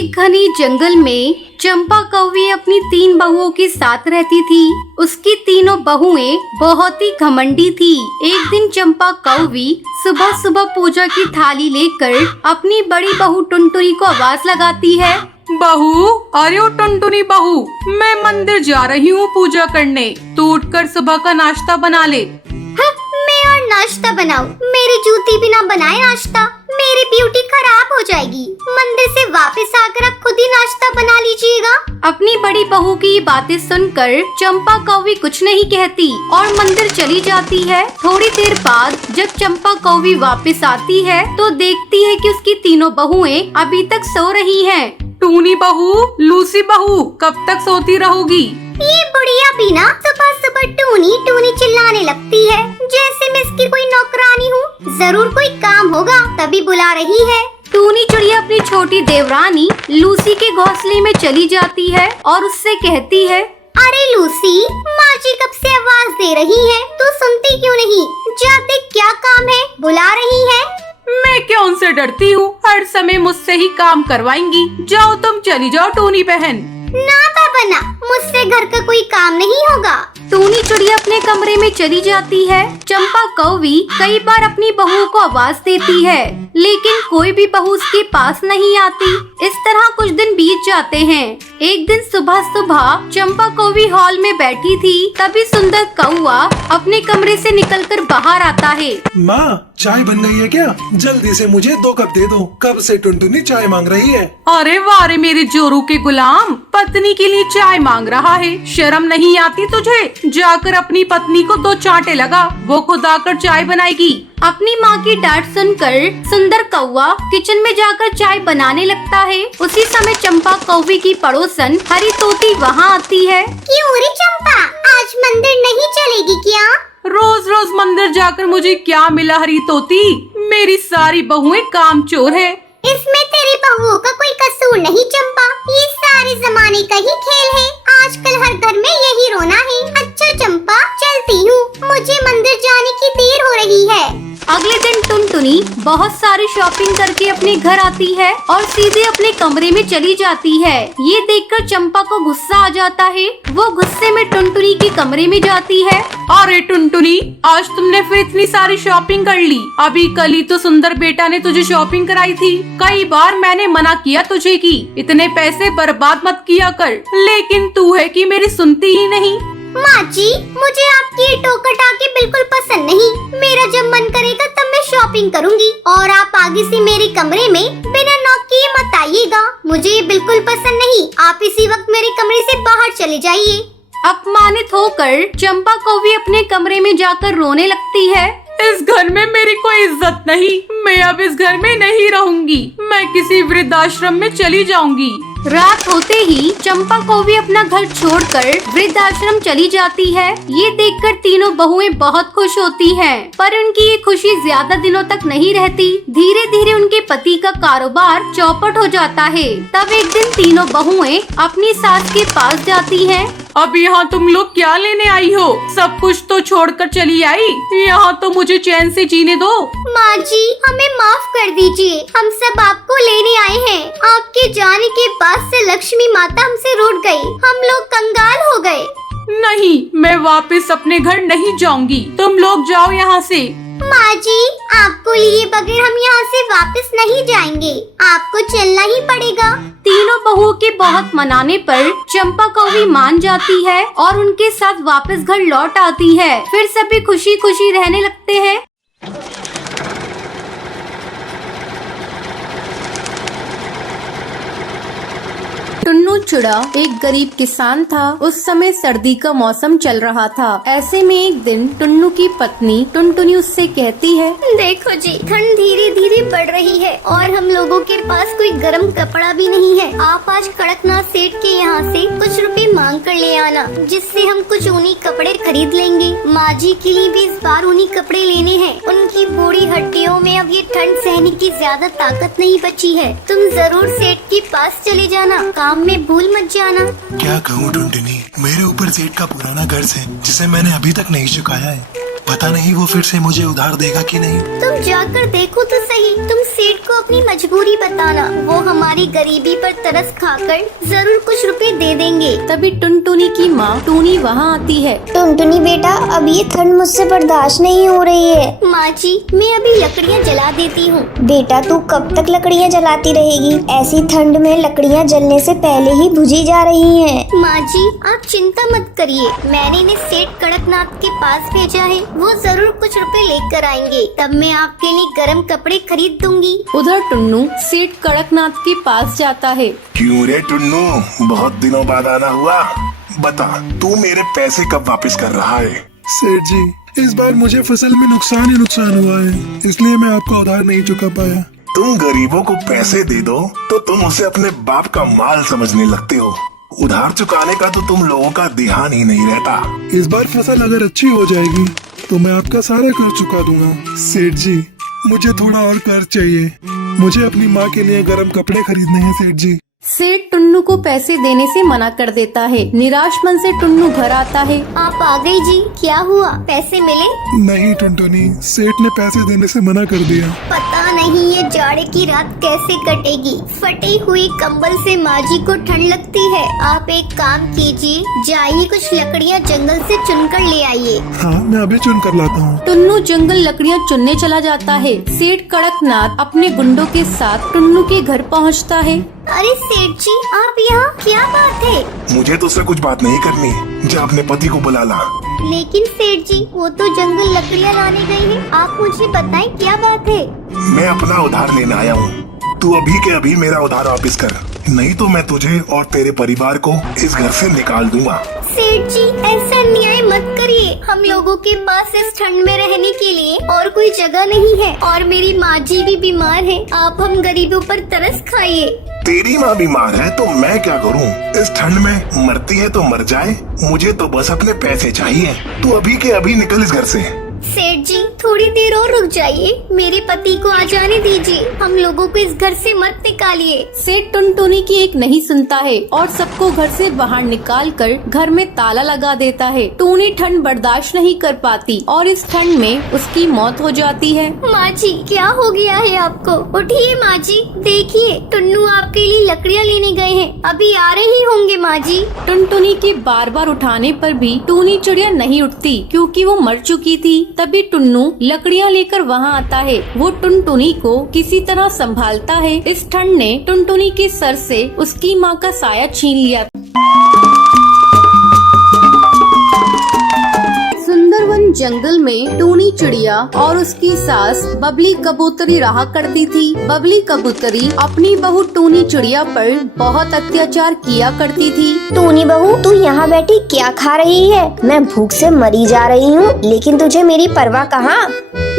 एक घने जंगल में चंपा कौवी अपनी 3 बहुओं के साथ रहती थी। उसकी तीनों बहुएं बहुत ही घमंडी थी। एक दिन चंपा कौवी सुबह सुबह पूजा की थाली लेकर अपनी बड़ी बहू टुनटुनी को आवाज लगाती है। बहू, अरे ओ टुनटुनी बहू, मैं मंदिर जा रही हूँ पूजा करने। तू उठकर सुबह का नाश्ता बना ले। मैं और नाश्ता बनाऊं? मेरी जूती बिना बनाए नाश्ता? मेरी ब्यूटी खराब हो जाएगी। मंदिर से वापस आकर आप खुद ही नाश्ता बना लीजिएगा। अपनी बड़ी बहू की ये बातें सुनकर चंपा कौवी कुछ नहीं कहती और मंदिर चली जाती है। थोड़ी देर बाद जब चंपा कौवी वापस आती है तो देखती है कि उसकी तीनों बहुएं अभी तक सो रही हैं। टूनी बहू, लूसी बहू, कब तक सोती रहोगी? ये बुढ़िया भी ना सुबह सुबह टूनी टूनी चिल्लाने लगती है, जैसे मैं इसकी कोई नौकरानी हूँ। जरूर कोई काम होगा तभी बुला रही है। टूनी चिड़िया अपनी छोटी देवरानी लूसी के घोंसले में चली जाती है और उससे कहती है, अरे लूसी, माँ जी कब से आवाज दे रही है, तू सुनती क्यों नहीं? जाते क्या काम है, बुला रही है। मैं क्या उनसे डरती हूँ? हर समय मुझसे ही काम करवाएंगी। जाओ तुम चली जाओ टूनी बहन। ना बाबा ना, मुझसे घर का कोई काम नहीं होगा। टूनी चिड़िया अपने कमरे में चली जाती है। चंपा कौवी कई बार अपनी बहू को आवाज देती है लेकिन कोई भी बहू उसके पास नहीं आती। इस तरह कुछ दिन बीत जाते हैं। एक दिन सुबह सुबह चंपा कौवी हॉल में बैठी थी, तभी सुंदर कौवा अपने कमरे से निकलकर बाहर आता है। माँ, चाय बन गई है क्या? जल्दी से मुझे 2 कप दे दो। कब से टुनटुनी चाय मांग रही है। अरे वारे मेरे जोरू के गुलाम, पत्नी के लिए चाय मांग रहा है। शर्म नहीं आती तुझे? जाकर अपनी पत्नी को 2 चांटे लगा, वो खुद आकर चाय बनाएगी। अपनी माँ की डांट सुनकर सुंदर कौवा किचन में जाकर चाय बनाने लगता है। उसी समय चंपा कौवी की पड़ोसन हरी तोती वहाँ आती है। क्यों रे चंपा, आज मंदिर नहीं चलेगी क्या? रोज रोज मंदिर जाकर मुझे क्या मिला हरी तोती? मेरी सारी बहुएं कामचोर है। इसमें तेरी बहुओं का कोई कसूर नहीं चंपा, ये सारे जमाने का ही खेल है। आजकल हर घर में यही रोना है। अच्छा चंपा, चलती हूँ, मुझे मंदिर जाने की देर हो रही है। अगले दिन टुनटुनी बहुत सारी शॉपिंग करके अपने घर आती है और सीधे अपने कमरे में चली जाती है। ये देखकर चंपा को गुस्सा आ जाता है। वो गुस्से में टुनटुनी के कमरे में जाती है। अरे टुनटुनी, आज तुमने फिर इतनी सारी शॉपिंग कर ली? अभी कल ही तो सुंदर बेटा ने तुझे शॉपिंग कराई थी। कई बार मैंने मना किया तुझे कि इतने पैसे बर्बाद मत किया कर, लेकिन तू है कि मेरी सुनती ही नहीं। माँ जी, मुझे आपकी ये टोकटाकी बिल्कुल पसंद नहीं। मेरा जब मन करेगा तब मैं शॉपिंग करूँगी और आप आगे से मेरे कमरे में बिना नॉक किए मत आइएगा। मुझे ये बिल्कुल पसंद नहीं। आप इसी वक्त मेरे कमरे से बाहर चले जाइए। अपमानित होकर चंपा कौवी अपने कमरे में जाकर रोने लगती है। इस घर में मेरी कोई इज्जत नहीं। मैं अब इस घर में नहीं रहूंगी। मैं किसी वृद्धाश्रम में चली जाऊंगी। रात होते ही चंपा कौवी अपना घर छोड़कर वृद्धाश्रम चली जाती है। ये देखकर तीनों बहुएं बहुत खुश होती हैं, पर उनकी ये खुशी ज्यादा दिनों तक नहीं रहती। धीरे धीरे उनके पति का कारोबार चौपट हो जाता है। तब एक दिन तीनों बहुएं अपनी सास के पास जाती हैं। अब यहाँ तुम लोग क्या लेने आई हो? सब कुछ तो छोड़कर चली आई। यहाँ तो मुझे चैन से जीने दो। माँ जी, हमें माफ कर दीजिए, हम सब आपको लेने आए हैं। आपके जाने के बाद से लक्ष्मी माता हमसे रूठ गई। हम लोग कंगाल हो गए। नहीं, मैं वापस अपने घर नहीं जाऊंगी। तुम लोग जाओ यहाँ से। माँ जी, आपको लिए बगैर हम यहाँ से वापस नहीं जाएंगे। आपको चलना ही पड़ेगा। तीनों बहुओं के बहुत मनाने पर चंपा कौवी मान जाती है और उनके साथ वापस घर लौट आती है। फिर सभी खुशी खुशी रहने लगते हैं। टुन्नू चिड़ा एक गरीब किसान था। उस समय सर्दी का मौसम चल रहा था। ऐसे में एक दिन टुन्नू की पत्नी टुनटुनी उससे कहती है, देखो जी, ठंड धीरे धीरे बढ़ रही है और हम लोगों के पास कोई गर्म कपड़ा भी नहीं है। आप आज कड़कनाथ सेठ के यहाँ से कुछ रुपए मांग कर ले आना, जिससे हम कुछ ऊनी कपड़े खरीद लेंगे। माँ जी के लिए भी इस बार ऊनी कपड़े लेने हैं। उनकी बूढ़ी हड्डियों में अब ये ठंड सहने की ज्यादा ताकत नहीं बची है। तुम जरूर सेठ के पास चले जाना, काम में भूल मत जाना। क्या कहूँ टुनटुनी, मेरे ऊपर सेठ का पुराना कर्ज है जिसे मैंने अभी तक नहीं चुकाया है। पता नहीं वो फिर से मुझे उधार देगा कि नहीं। तुम जाकर देखो तो सही। तुम सेठ को अपनी मजबूरी बताना, वो हमारी गरीबी पर तरस खाकर जरूर कुछ रुपए दे देंगे। तभी टुनटुनी की माँ टूनी वहाँ आती है। टुनटुनी बेटा, अब ये ठंड मुझसे बर्दाश्त नहीं हो रही है। माँ जी, मैं अभी लकड़ियाँ जला देती हूँ। बेटा, तू कब तक लकड़ियाँ जलाती रहेगी? ऐसी ठंड में लकड़ियाँ जलने से पहले ही बुझी जा रही हैं। माँ जी, आप चिंता मत करिए, मैंने इन्हें सेठ कड़कनाथ के पास भेजा है, वो जरूर कुछ रुपए लेकर आएंगे, तब मैं आपके लिए गर्म कपड़े खरीद दूंगी। उधर टुन्नू सेठ कड़कनाथ के पास जाता है। क्यों रे टुन्नू, बहुत दिनों बाद आना हुआ। बता, तू मेरे पैसे कब वापस कर रहा है? सेठ जी, इस बार मुझे फसल में नुकसान ही नुकसान हुआ है, इसलिए मैं आपका उधार नहीं चुका पाया। तुम गरीबों को पैसे दे दो तो तुम उसे अपने बाप का माल समझने लगते हो। उधार चुकाने का तो तुम लोगों का ध्यान ही नहीं रहता। इस बार फसल अगर अच्छी हो जाएगी तो मैं आपका सारा कर्ज चुका दूंगा। सेठ जी, मुझे थोड़ा और कर्ज चाहिए, मुझे अपनी माँ के लिए गर्म कपड़े खरीदने हैं सेठ जी। सेठ टुन्नू को पैसे देने से मना कर देता है। निराश मन से टुन्नू घर आता है। आप आ गई जी, क्या हुआ, पैसे मिले? नहीं टुनटुनी, सेठ ने पैसे देने से मना कर दिया। पता नहीं ये जाड़े की रात कैसे कटेगी। फटी हुई कंबल से माँ जी को ठंड लगती है। आप एक काम कीजिए, जाइए कुछ लकड़ियाँ जंगल से चुनकर ले आइए। हाँ, मैं अभी चुन कर लाता हूँ। टुन्नू जंगल लकड़ियाँ चुनने चला जाता है। सेठ कड़कनाथ अपने गुंडों के साथ टुन्नू के घर पहुँचता है। अरे सेठ जी, आप यहाँ, क्या बात है? मुझे तुझसे कुछ बात नहीं करनी, जा अपने पति को बुला ला। लेकिन सेठ जी, वो तो जंगल लकड़ियाँ लाने गए हैं, आप मुझे बताएं क्या बात है? मैं अपना उधार लेने आया हूँ, तू अभी के अभी मेरा उधार वापस कर, नहीं तो मैं तुझे और तेरे परिवार को इस घर से निकाल दूंगा। सेठ जी, ऐसा अन्याय मत करिए, हम लोगों के पास इस ठंड में रहने के लिए और कोई जगह नहीं है, और मेरी माँ जी भी बीमार है, आप हम गरीबों पर तरस खाइए। तेरी माँ बीमार है तो मैं क्या करूँ? इस ठंड में मरती है तो मर जाए, मुझे तो बस अपने पैसे चाहिए। तू अभी के अभी निकल इस घर से। सेठ जी, थोड़ी देर और रुक जाइए, मेरे पति को आ जाने दीजिए, हम लोगों को इस घर से मत निकालिए। सेठ टुनटुनी की एक नहीं सुनता है और सबको घर से बाहर निकालकर घर में ताला लगा देता है। टूनी ठंड बर्दाश्त नहीं कर पाती और इस ठंड में उसकी मौत हो जाती है। माँ जी, क्या हो गया है आपको? उठिए माँ जी, देखिए टुन्नू आपके लिए लकड़ियाँ लेने गए हैं, अभी आ रहे ही होंगे माँ जी। टुनटुनी के बार बार उठाने पर भी टूनी चिड़िया नहीं उठती क्योंकि वो मर चुकी थी। तभी टुन्नू लकड़ियाँ लेकर वहाँ आता है। वो टुनटुनी को किसी तरह संभालता है। इस ठंड ने टुनटुनी के सर से उसकी माँ का साया छीन लिया। सुंदरवन जंगल में टूनी चिड़िया और उसकी सास बबली कबूतरी रहा करती थी। बबली कबूतरी अपनी बहू टूनी चिड़िया पर बहुत अत्याचार किया करती थी। टूनी बहू, तू यहाँ बैठी क्या खा रही है? मैं भूख से मरी जा रही हूँ, लेकिन तुझे मेरी परवाह कहाँ?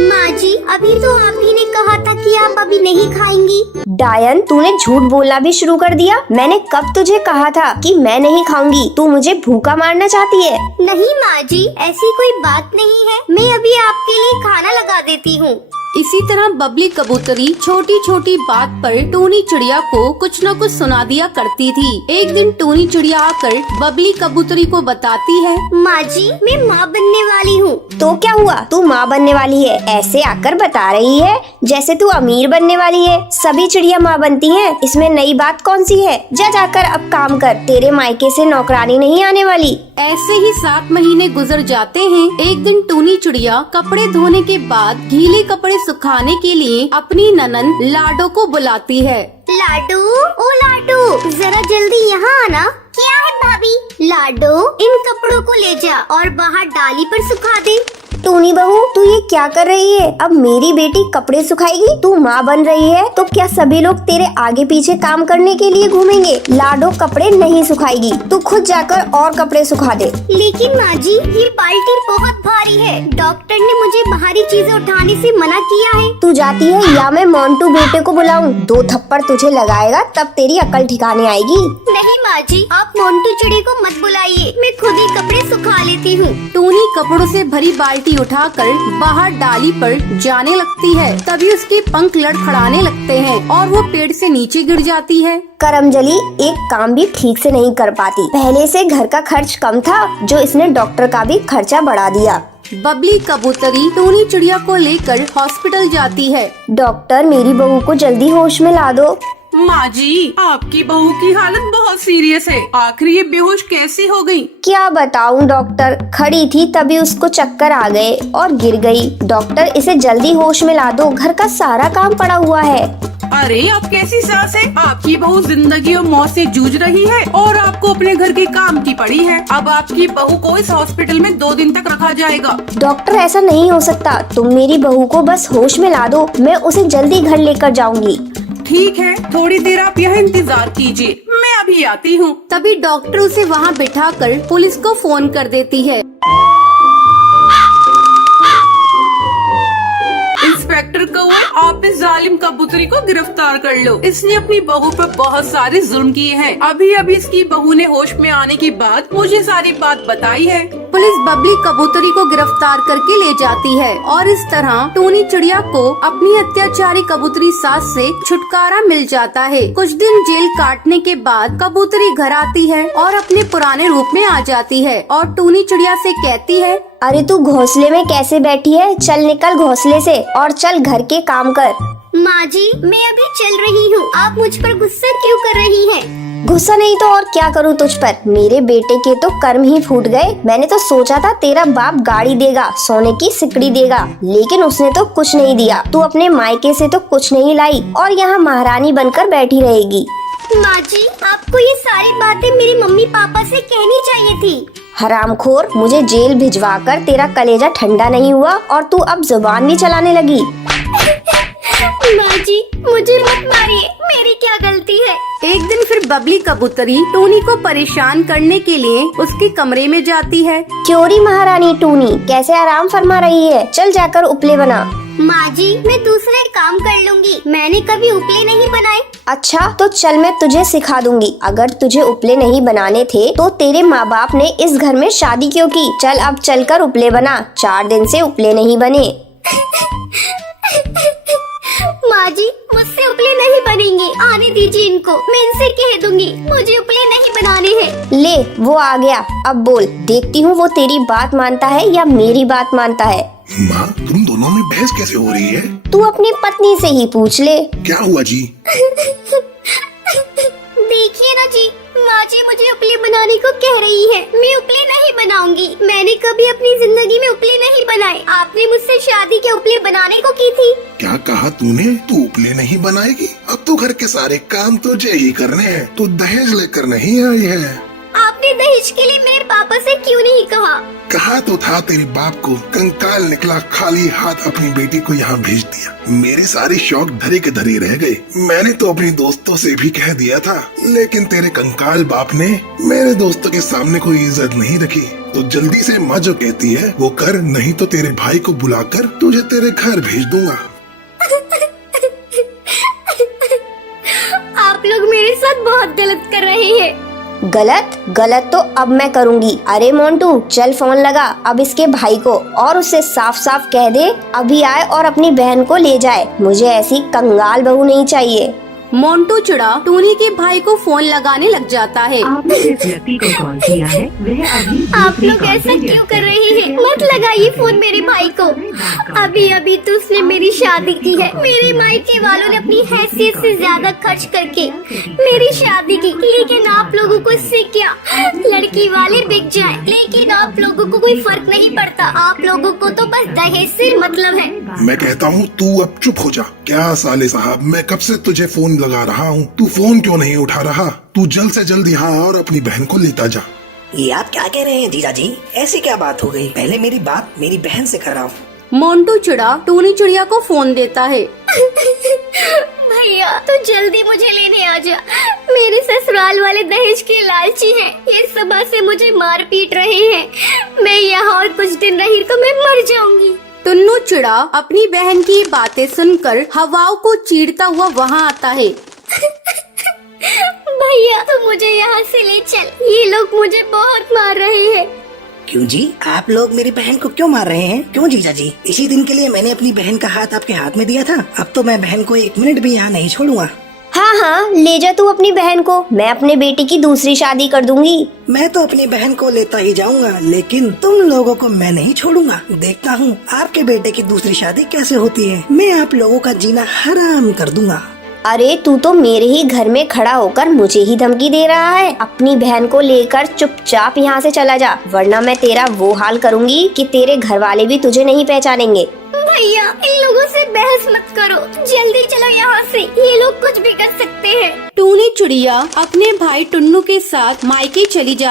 माँ जी, अभी तो आप ही ने कहा था कि आप अभी नहीं खाएंगी। डायन, तूने झूठ बोलना भी शुरू कर दिया। मैंने कब तुझे कहा था कि मैं नहीं खाऊंगी? तू मुझे भूखा मारना चाहती है? नहीं माँ जी, ऐसी कोई बात नहीं है, मैं अभी आपके लिए खाना लगा देती हूँ। इसी तरह बबली कबूतरी छोटी छोटी बात पर टूनी चिड़िया को कुछ न कुछ सुना दिया करती थी। एक दिन टूनी चिड़िया आकर बबली कबूतरी को बताती है, माँ जी, मैं माँ बनने वाली हूँ। तो क्या हुआ? तू माँ बनने वाली है, ऐसे आकर बता रही है जैसे तू अमीर बनने वाली है। सभी चिड़िया माँ बनती हैं, इसमें नई बात कौन सी है? जा जाकर अब काम कर, तेरे मायके से नौकरानी नहीं आने वाली। ऐसे ही 7 महीने गुजर जाते हैं। एक दिन टूनी चिड़िया कपड़े धोने के बाद गीले कपड़े सुखाने के लिए अपनी ननद लाडो को बुलाती है। लाडो, ओ लाडो, जरा जल्दी यहाँ आना। क्या है भाभी? लाडो, इन कपड़ों को ले जा और बाहर डाली पर सुखा दे। टूनी बहू, तू ये क्या कर रही है? अब मेरी बेटी कपड़े सुखाएगी? तू माँ बन रही है तो क्या सभी लोग तेरे आगे पीछे काम करने के लिए घूमेंगे? लाडो कपड़े नहीं सुखाएगी, तू खुद जाकर और कपड़े सुखा दे। लेकिन माँ जी, ये बाल्टी बहुत भारी है, डॉक्टर ने मुझे बाहरी चीजें उठाने से मना किया है। तू जाती है या मैं मोंटू बेटे को बुलाऊं? 2 थप्पड़ तुझे लगाएगा तब तेरी अकल ठिकाने आएगी। नहीं माँ जी, आप मोंटू चिड़ी को मत बुलाइए, मैं खुद ही कपड़े सुखा लेती हूँ। टूनी कपड़ों से भरी बाल्टी उठाकर बाहर डाली पर जाने लगती है। तभी उसके पंख लड़खड़ाने लगते हैं और वो पेड़ से नीचे गिर जाती है। करमजली एक काम भी ठीक से नहीं कर पाती। पहले से घर का खर्च कम था, जो इसने डॉक्टर का भी खर्चा बढ़ा दिया। बबली कबूतरी टूनी चिड़िया को लेकर हॉस्पिटल जाती है। डॉक्टर, मेरी बहू को जल्दी होश में ला दो। माँ जी, आपकी बहू की हालत बहुत सीरियस है। आखिर ये बेहोश कैसे हो गई? क्या बताऊं डॉक्टर, खड़ी थी तभी उसको चक्कर आ गए और गिर गई। डॉक्टर, इसे जल्दी होश में ला दो, घर का सारा काम पड़ा हुआ है। अरे आप कैसी सास है? आपकी बहू जिंदगी और मौत से जूझ रही है और आपको अपने घर के काम की पड़ी है। अब आपकी बहू को इस हॉस्पिटल में 2 दिन तक रखा जाएगा। डॉक्टर, ऐसा नहीं हो सकता, तुम मेरी बहू को बस होश में ला दो, मैं उसे जल्दी घर लेकर जाऊंगी। ठीक है, थोड़ी देर आप यहाँ इंतजार कीजिए, मैं अभी आती हूँ। तभी डॉक्टर उसे वहाँ बिठाकर पुलिस को फोन कर देती है। इंस्पेक्टर कौर, आप इस जालिम कबूतरी को गिरफ्तार कर लो। इसने अपनी बहू पर बहुत सारे जुल्म किए हैं। अभी अभी इसकी बहू ने होश में आने के बाद मुझे सारी बात बताई है। पुलिस बबली कबूतरी को गिरफ्तार करके ले जाती है और इस तरह टूनी चिड़िया को अपनी अत्याचारी कबूतरी सास से छुटकारा मिल जाता है। कुछ दिन जेल काटने के बाद कबूतरी घर आती है और अपने पुराने रूप में आ जाती है और टूनी चिड़िया से कहती है, अरे तू घोंसले में कैसे बैठी है? चल निकल घोंसले से और चल घर के काम कर। माँ जी, मैं अभी चल रही हूँ, आप मुझ पर गुस्सा क्यों कर रही हैं? गुस्सा नहीं तो और क्या करूँ तुझ पर? मेरे बेटे के तो कर्म ही फूट गए। मैंने तो सोचा था तेरा बाप गाड़ी देगा, सोने की सिकड़ी देगा, लेकिन उसने तो कुछ नहीं दिया। तू अपने मायके से तो कुछ नहीं लाई और यहाँ महारानी बनकर बैठी रहेगी। माँ जी, आपको ये सारी बातें मेरी मम्मी पापा से कहनी चाहिए थी। हरामखोर, मुझे जेल भिजवाकर तेरा कलेजा ठंडा नहीं हुआ और तू अब जुबान भी चलाने लगी। माँ जी, मुझे मत मारिए, मेरी क्या गलती है? एक दिन फिर बबली कबूतरी टूनी को परेशान करने के लिए उसके कमरे में जाती है। क्योरी महारानी टूनी, कैसे आराम फरमा रही है? चल जाकर उपले बना। माँ जी, मैं दूसरे काम कर लूंगी, मैंने कभी उपले नहीं बनाए। अच्छा तो चल, मैं तुझे सिखा दूंगी। अगर तुझे उपले नहीं बनाने थे तो तेरे माँ बाप ने इस घर में शादी क्यों की? चल अब चलकर उपले बना, 4 दिन से उपले नहीं बने। माँ जी, मुझसे उपले नहीं बनेंगे, आने दीजिए इनको, मैं इनसे कह दूंगी मुझे उपले नहीं बनाने हैं। ले, वो आ गया, अब बोल, देखती हूँ वो तेरी बात मानता है या मेरी बात मानता है। माँ, तुम दोनों में बहस कैसे हो रही है? तू अपनी पत्नी से ही पूछ ले। क्या हुआ जी? देखिए ना जी, माँ जी मुझे उपले बनाने को कह रही है। मैं उपले नहीं बनाऊंगी, मैंने कभी अपनी जिंदगी में उपले नहीं बनाए। आपने मुझसे शादी के उपले बनाने को की थी। क्या कहा तूने? तू उपले नहीं बनाएगी? अब तो घर के सारे काम तुझे ही करने हैं। तू दहेज लेकर नहीं आई है। आपने दहेज के लिए मेरे पापा से क्यों नहीं कहा? कहा तो था तेरे बाप को, कंकाल निकला, खाली हाथ अपनी बेटी को यहाँ भेज दिया। मेरे सारे शौक धरे के धरे रह गए। मैंने तो अपने दोस्तों से भी कह दिया था, लेकिन तेरे कंकाल बाप ने मेरे दोस्तों के सामने कोई इज्जत नहीं रखी। तो जल्दी से माँ जो कहती है वो कर, नहीं तो तेरे भाई को बुलाकर तुझे तेरे घर भेज दूंगा। आप लोग मेरे साथ बहुत गलत कर रहे हैं। गलत? गलत तो अब मैं करूँगी। अरे मोंटू, चल फोन लगा अब इसके भाई को और उससे साफ साफ कह दे अभी आए और अपनी बहन को ले जाए। मुझे ऐसी कंगाल बहू नहीं चाहिए। मोंटू चिड़ा टूनी के भाई को फोन लगाने लग जाता है। आपने जिस व्यक्ति को कॉल किया है वह अभी आप लोग ऐसा क्यों कर रहे हैं? मत लगाइए फोन मेरे भाई को। अभी अभी तो उसने मेरी शादी की है। मेरे मायके वालों ने अपनी हैसियत से ज्यादा खर्च करके मेरी शादी की, लेकिन आप लोगों को इससे क्या? लड़की वाले बिक जाए, लेकिन आप लोगों को कोई फर्क नहीं पड़ता। आप लोगों को तो बस दहेज से मतलब है। मैं कहता हूँ तू अब चुप हो जा। क्या साले साहब, मैं कब से तुझे फोन लगा रहा हूँ, तू फोन क्यों नहीं उठा रहा? तू जल्द से जल्द यहाँ और अपनी बहन को लेता जा। ये आप क्या कह रहे हैं जीजा जी? ऐसी क्या बात हो गई? पहले मेरी बात मेरी बहन से कराओ। मोंटू चिड़ा टूनी चिड़िया को फोन देता है। भैया तो जल्दी मुझे लेने आ जा। मेरे ससुराल वाले दहेज के लालची हैं। ये सुबह से मुझे मार पीट रहे हैं। मैं यहाँ और कुछ दिन रही तो मैं मर जाऊंगी। टुन्नू चिड़ा अपनी बहन की बातें सुनकर हवाओं को चीरता हुआ वहाँ आता है। भैया तो मुझे यहाँ से ले चल, ये लोग मुझे बहुत मार रहे हैं। क्यों जी, आप लोग मेरी बहन को क्यों मार रहे हैं? क्यों जीजा जी? इसी दिन के लिए मैंने अपनी बहन का हाथ आपके हाथ में दिया था। अब तो मैं बहन को 1 मिनट भी यहाँ नहीं छोड़ूंगा। हाँ हाँ हाँ, ले जा तू अपनी बहन को, मैं अपने बेटे की दूसरी शादी कर दूंगी। मैं तो अपनी बहन को लेता ही जाऊंगा, लेकिन तुम लोगों को मैं नहीं छोड़ूंगा। देखता हूँ आपके बेटे की दूसरी शादी कैसे होती है। मैं आप लोगों का जीना हराम कर दूंगा। अरे तू तो मेरे ही घर में खड़ा होकर मुझे ही धमकी दे रहा है। अपनी बहन को लेकर चुपचाप यहाँ से चला जा, वरना मैं तेरा वो हाल करूँगी कि तेरे घर वाले भी तुझे नहीं पहचानेंगे। भैया इन लोगों से बहस मत करो, जल्दी चलो यहाँ से, ये लोग कुछ भी कर सकते हैं। टूनी चिड़िया अपने भाई टुन्नू के साथ मायके चली जा